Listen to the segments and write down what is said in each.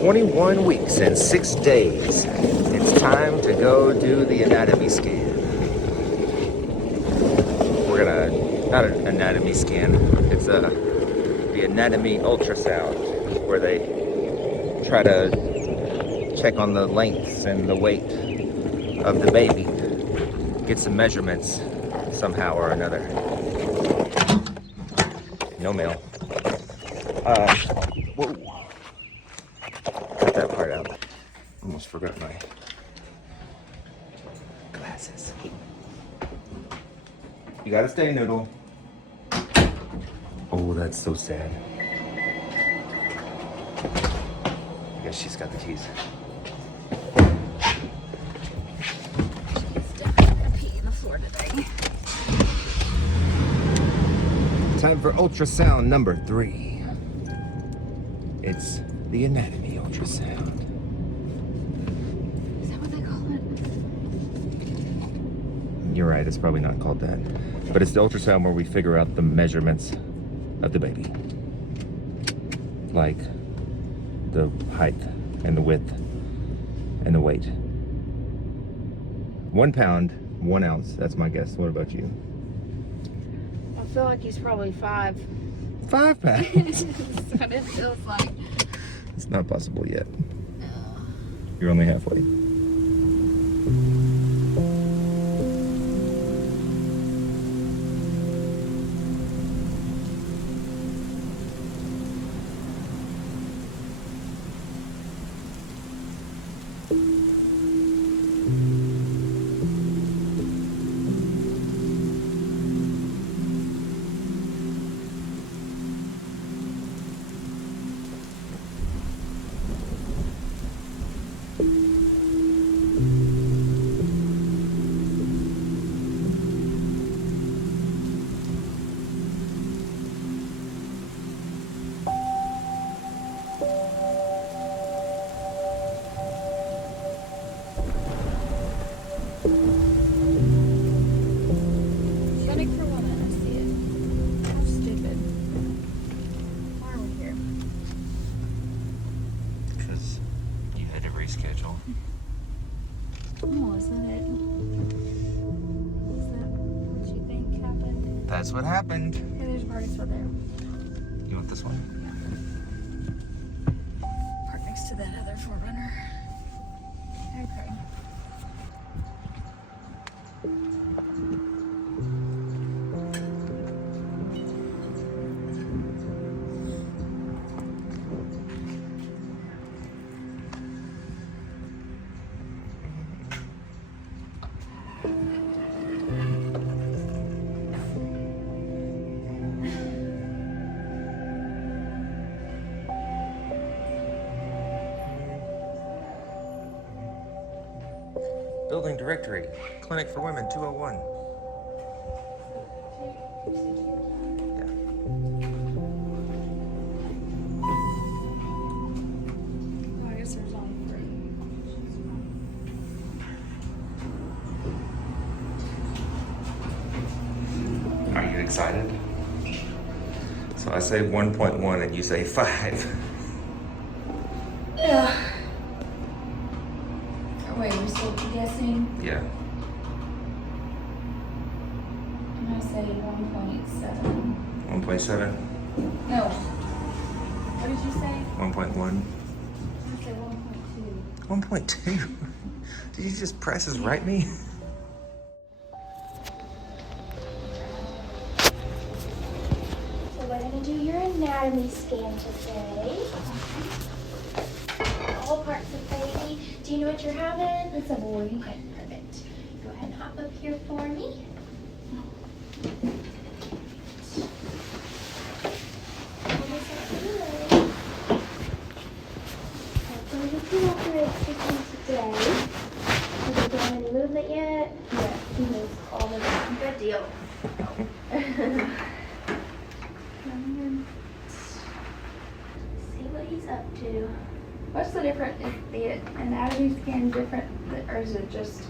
21 weeks and 6 days. It's time to go do the anatomy scan. We're gonna, not an anatomy scan, it's the anatomy ultrasound, where they try to check on the lengths and the weight of the baby. Get some measurements somehow or another. No mail. Whoa. Cut that part out. Almost forgot my glasses. You gotta stay, Noodle. Oh, that's so sad. I guess she's got the keys. She's definitely gonna pee on the floor today. Time for ultrasound number 3. It's the anatomy ultrasound. Is that what they call it? You're right, it's probably not called that. But it's the ultrasound where we figure out the measurements of the baby. Like the height and the width and the weight. 1 pound, 1 ounce. That's my guess. What about you? I feel like he's probably 5. 5 pounds? That's what it feels like. It's not possible yet. You're only halfway. Schedule. Oh, isn't it? Is that what you think happened? That's what happened. Yeah, there's a party still there. You want this one? Park next to that other 4Runner. Okay. Building directory. Clinic for Women 201. Yeah. Oh, I guess there's only 3. Are you excited? So I say 1.1 and you say 5. Yeah. Wait, we're still guessing? Yeah. I'm gonna say 1.7. 1.7? No. What did you say? 1.1? I'm gonna say 1.2. 1.2? Did you just press his right knee? So we're going to do your anatomy scan today. All parts of baby. Do you know what you're having? It's a boy. Okay, perfect. Go ahead and hop up here for me. Hold this up to the leg. That's going to be after exercising today. Has he done any movement yet? Yeah, he moves all the time. Good deal. See what he's up to. What's the difference? Is the anatomy scan different, or is it just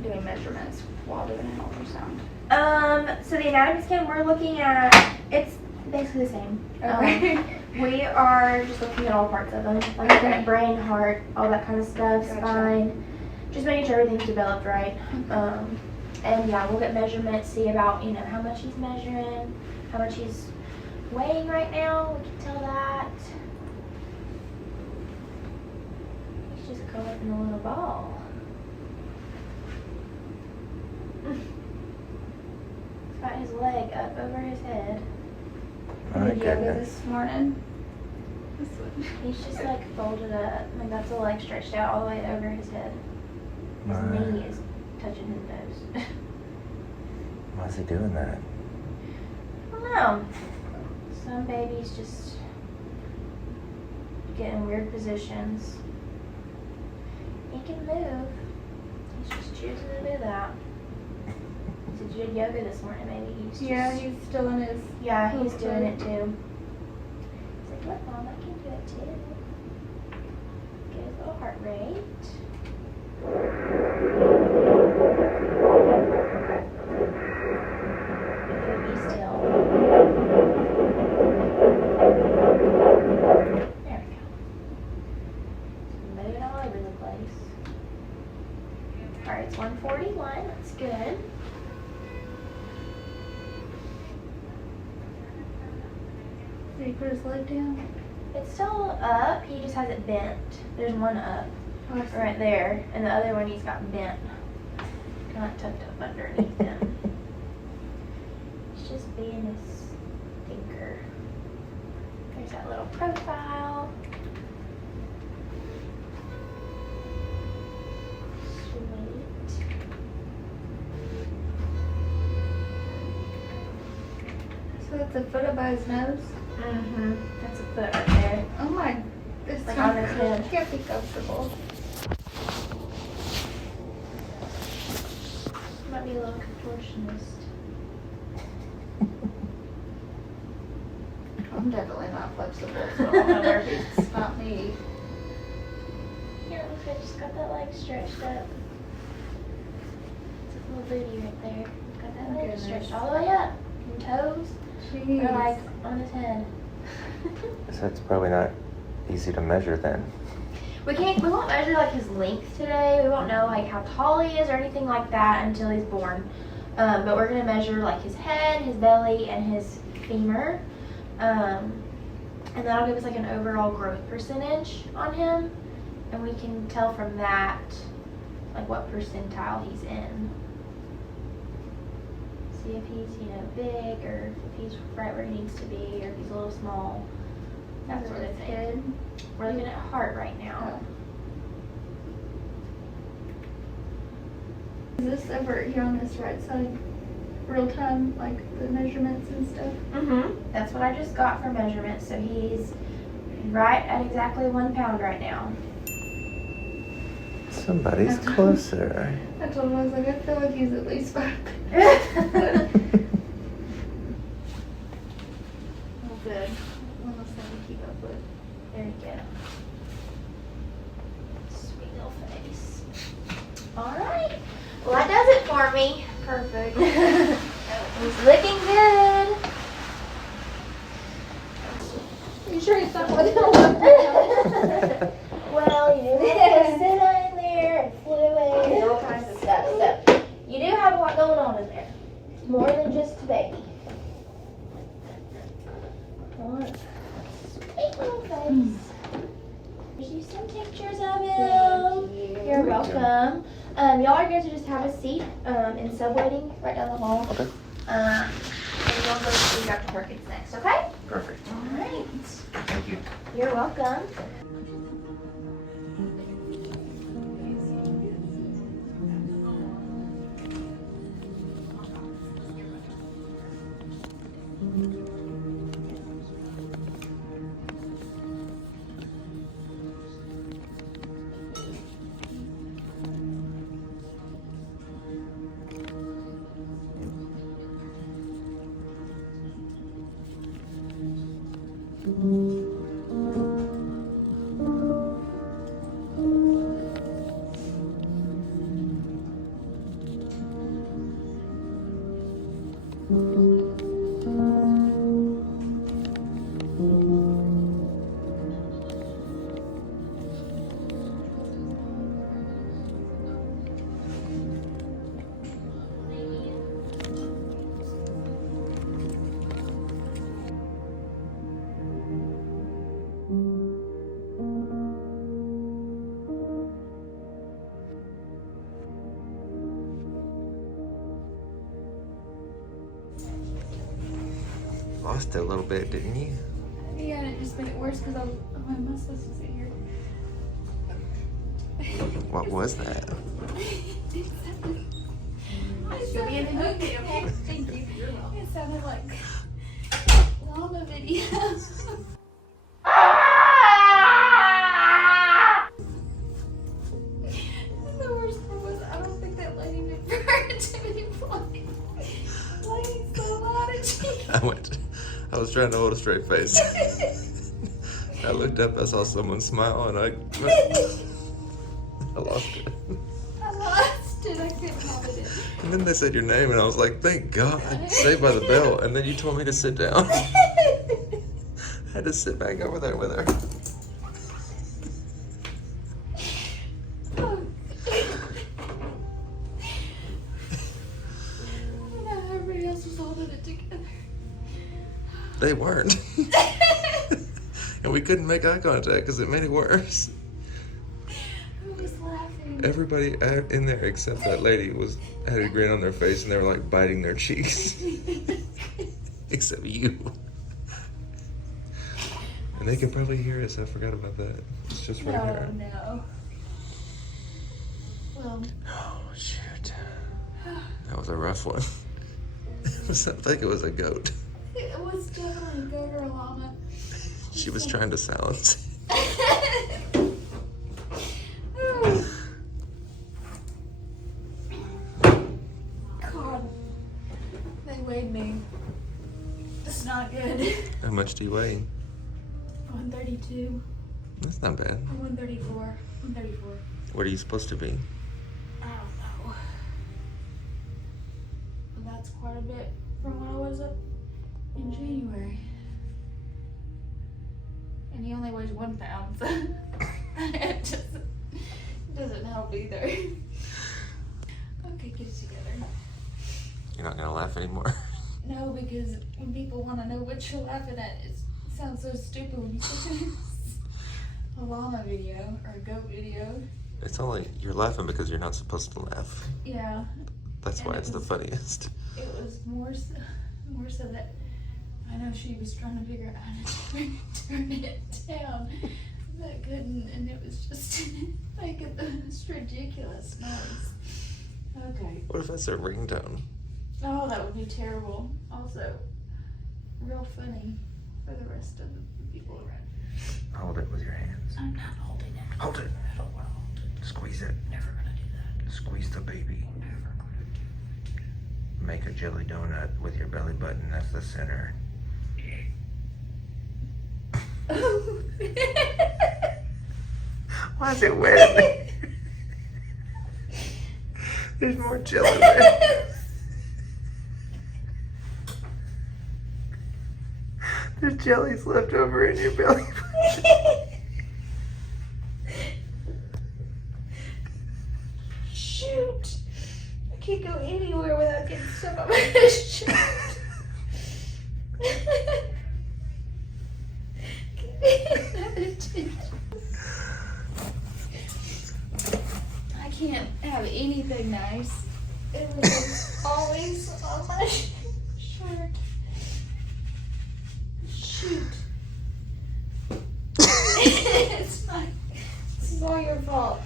doing measurements while doing an ultrasound? So the anatomy scan we're looking at, it's basically the same. Okay. We are just looking at all parts of them, like Okay. brain, heart, all that kind of stuff, Gotcha. spine, just making sure everything's developed right. And yeah, we'll get measurements, see about, you know, how much he's measuring, how much he's weighing right now. We can tell that. He's just curling in a little ball. He's got his leg up over his head. My Did yoga goodness. this morning. This one. He's just like folded up. Like that's the leg stretched out all the way over his head. His My. knee is touching his nose. Why is he doing that? I don't know. Some babies just get in weird positions. He can move. He's just choosing to do that. He did yoga this morning, maybe. He's just, Yeah, he's still in his. yeah, he's doing it too. He's like, look, Mom, I can do it too. Get his little heart rate. Be still. There we go. Moving all over the place. Alright, it's 141. That's good. Did he put his leg down? It's still up. He just has it bent. There's one up Oh, I see. right there, and the other one he's got bent. Kind of tucked up underneath him. He's just being his thinker. There's that little profile. Sweet. So that's a foot by his nose. Mm-hmm. That's a foot right there. Oh my, this Like on his head. can't be comfortable. Might be a little contortionist. I'm definitely not flexible, so I don't know where it's not me. Yeah, look, I just got that leg stretched up. It's a little booty right there. Got that leg Goodness. stretched all the way up. And toes Jeez. are like on his head. So it's probably not easy to measure then. We won't measure like his length today. We won't know like how tall he is or anything like that until he's born. But we're gonna measure like his head, his belly, and his femur. And that'll give us like an overall growth percentage on him. And we can tell from that like what percentile he's in. See if he's, you know, big or if he's right where he needs to be or if he's a little small. That sort of thing. Good. We're looking at heart right now. Is this over here on this right side? Real time, like the measurements and stuff? Mm-hmm. That's what I just got for measurements. So he's right at exactly 1 pound right now. Somebody's closer. I told him, I was like, I feel like he's at least 5 pounds. Oh, good. Almost let me keep up with. There you go. Sweet little face. All right. Well, that does it for me. Perfect. He's looking good. You sure he's not with him? Well, you know, there's placenta in there and fluid and all kinds of stuff. So you do have a lot going on in there. More than just a baby. Alright. Sweet little face. Here's you some pictures of him. Thank you. You're welcome. Y'all are going to just have a seat in sub-waiting right down the hall. Okay. And you'll go see Dr. Perkins next, okay? Perfect. All right. Thank you. You're welcome. lost it a little bit, didn't you? Yeah, and it just made it worse because I was, oh, my muscles was in here. What was that? You'll be in the movie, okay? Thank you. It sounded like llama video. The worst part was I don't think that lady knew productivity play. Lady's so loud and I was trying to hold a straight face. I looked up, I saw someone smile, and I lost it. I lost it. I couldn't hold it in. And then they said your name, and I was like, thank God, Saved by the Bell. And then you told me to sit down. I had to sit back over there with her. Oh. No, everybody else was holding it together. They weren't. And we couldn't make eye contact because it made it worse. Who was laughing? Everybody in there except that lady had a grin on their face, and they were like biting their cheeks. Except you. And they can probably hear us. I forgot about that. It's just right here. No. Well. Oh, shoot. That was a rough one. I think it was a goat. It was definitely a goat or a llama. She was trying to silence. God. They weighed me. It's not good. How much do you weigh? 132. That's not bad. Or 134. 134. What are you supposed to be? I don't know. But that's quite a bit from when I was up in January. And he only weighs 1 pound, so it doesn't help either. Okay, get it together. You're not gonna laugh anymore. No, because when people want to know what you're laughing at, it sounds so stupid when you say a llama video or a goat video. It's only, you're laughing because you're not supposed to laugh. Yeah. That's why And it's the funniest. It was more so that I know she was trying to figure out how to turn it down, but couldn't, and it was just making the most ridiculous noise. Okay. What if that's a ringtone? Oh, that would be terrible. Also, real funny for the rest of the people around. Hold it with your hands. I'm not holding it. Hold it. I don't want to hold it. Squeeze it. Never gonna do that. Squeeze the baby. Never gonna do Make a jelly donut with your belly button. That's the center. Why is it wet? There's more jelly there. There's jellies left over in your belly button. Shoot! I can't go anywhere without getting stuff on my shirt. I can't have anything nice. Everything's always on my shirt. Shoot. It's not. This is all your fault.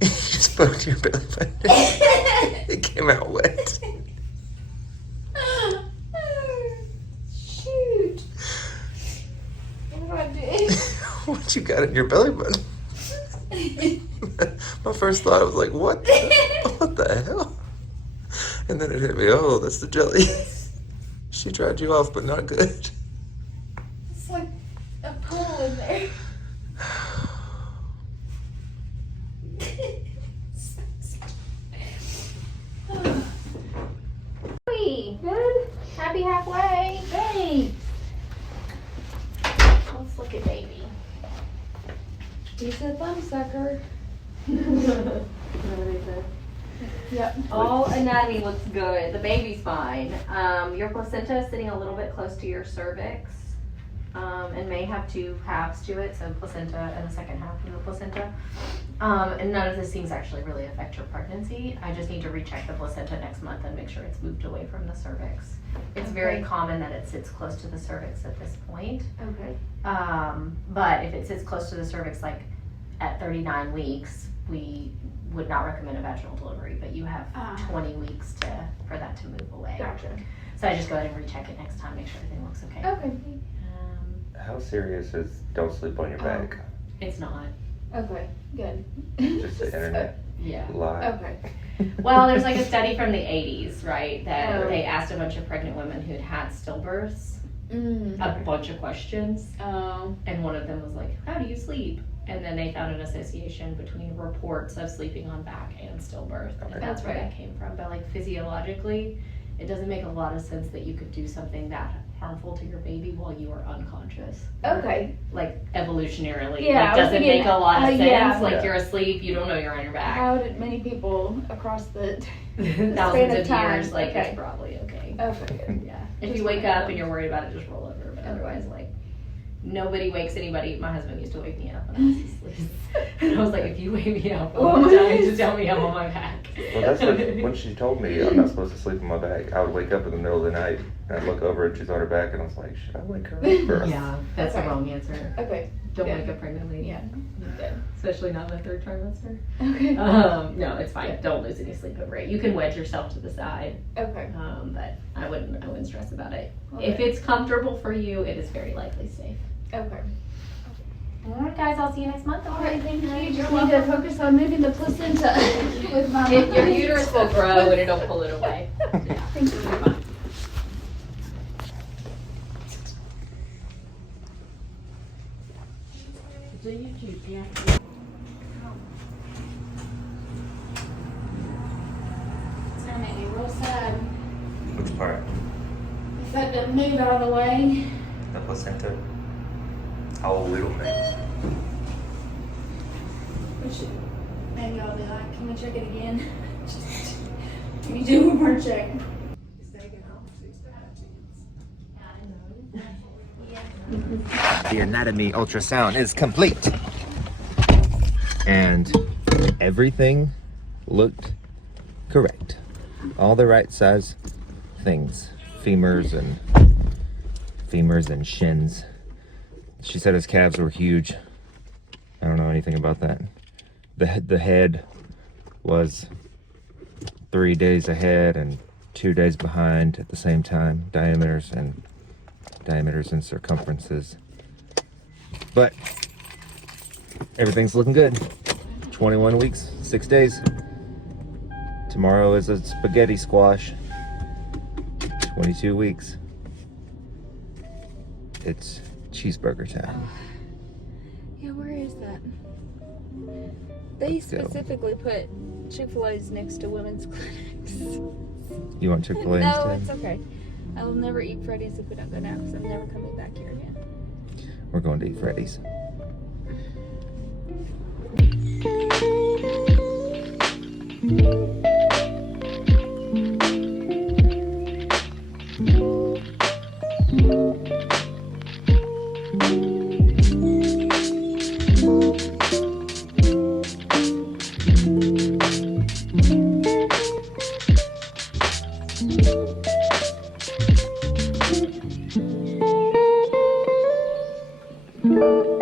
You spoke to your belly button. It came out wet. Shoot. What do I do? What you got in your belly button? My first thought was like, what the hell? And then it hit me, oh, that's the jelly. She tried you off, but not good. It's like a puddle in there. Good. Happy halfway. Hey. Let's look at baby. He's a thumb sucker. Yep. All anatomy looks good. The baby's fine. Your placenta is sitting a little bit close to your cervix. and may have 2 halves to it, so placenta and the second half of the placenta. And none of these things actually really affect your pregnancy. I just need to recheck the placenta next month and make sure it's moved away from the cervix. It's very common that it sits close to the cervix at this point. Okay. But if it sits close to the cervix, like at 39 weeks, we would not recommend a vaginal delivery, but you have 20 weeks for that to move away. Gotcha. So I just go ahead and recheck it next time, make sure everything looks okay. Okay. How serious is don't sleep on your back? It's not. Okay. Good. Just the internet Yeah. lie. Okay. Well, there's like a study from the 80s, right, that they asked a bunch of pregnant women who'd had stillbirths a bunch of questions. And one of them was like, how do you sleep? And then they found an association between reports of sleeping on back and stillbirth. Okay. And that's where that came from. But like physiologically, it doesn't make a lot of sense that you could do something that harmful to your baby while you are unconscious. Okay. Like evolutionarily, Yeah, like doesn't make a lot of sense. yeah. Like you're asleep, you don't know you're on your back. How did many people across the Thousands of of time. years, like Okay. it's probably okay. Okay. Good. Yeah. If Just you wake wanna up know. and you're worried about it, just roll over. But otherwise, like, nobody wakes anybody. My husband used to wake me up when I was asleep. And I was like, if you wake me up one more time to tell me I'm on my back. Well, that's what, when she told me I'm not supposed to sleep on my back, I would wake up in the middle of the night and I'd look over and she's on her back and I was like, should I wake her up first? Yeah, that's Okay. the wrong answer. Okay. Don't Yeah. wake a pregnant lady. Yeah. Good. Especially not in the 3rd trimester. Okay. No, it's fine. Don't lose any sleep over it. You can wedge yourself to the side, Okay. but I wouldn't stress about it. Okay. If it's comfortable for you, it is very likely safe. Okay. All right, guys, I'll see you next month. All right. Thank you. You're Just need to focus on moving the placenta with my. Your uterus will grow and it'll pull it away. Thank you. It's gonna make me real sad Which part? if that doesn't move out of the way. The placenta? How will it make? We should, maybe I'll be like, can we check it again? Just, can you do one more check? The anatomy ultrasound is complete. And everything looked correct. All the right size things. Femurs and shins. She said his calves were huge. I don't know anything about that. The head was 3 days ahead and 2 days behind at the same time. Diameters and circumferences. But everything's looking good. 21 weeks, 6 days. Tomorrow is a spaghetti squash. 22 weeks. It's cheeseburger time. Yeah, where is that? They Let's go. specifically put Chick-fil-A's next to women's clinics. You want Chick-fil-A No, instead? it's okay. I will never eat Freddy's if we don't go now because I'm never coming back here again. We're going to eat Freddy's. Thank you.